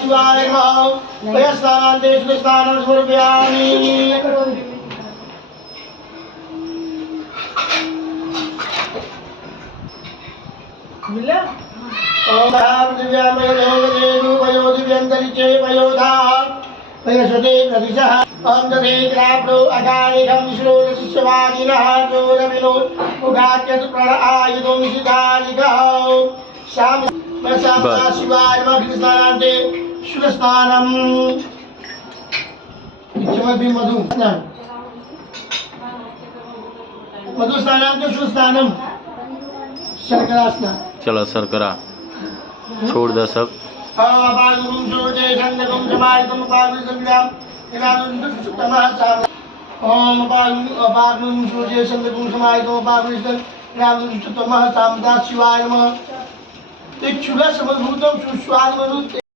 शिवाय नमः वयस्नानान्ते स्नानं समर्पयामि मिला ओम दिव्यामय लोकदेवु वयो दिव्यन्तरिचे वयोधा वयसते प्रतिशः ओम दधे ग्राप्रो अगानिघं श्लोकशिष्यवादिनः जोरविनो उगात्यतु प्रण आयुधो मिशिदानिकः श्याम वयसामता शिवाय नमः कृष्णान्ते शुभस्नानम् इच्छमपि मधु स्नान मधु स्नानान्ते शुभस्नानम् शर्करा स्नान चलो शर्करा छोड़ दे सब पागुं सूर्ये चन्द्रगुं समाहितं पागुं संग्राम इमानुं सुतमः साम ओम पागुं सूर्ये चन्द्रगुं समाहितं पागुं संग्राम सुतमः सामदा शिवाय नमः इच्छुला समभूतं सुस्वाद मनुते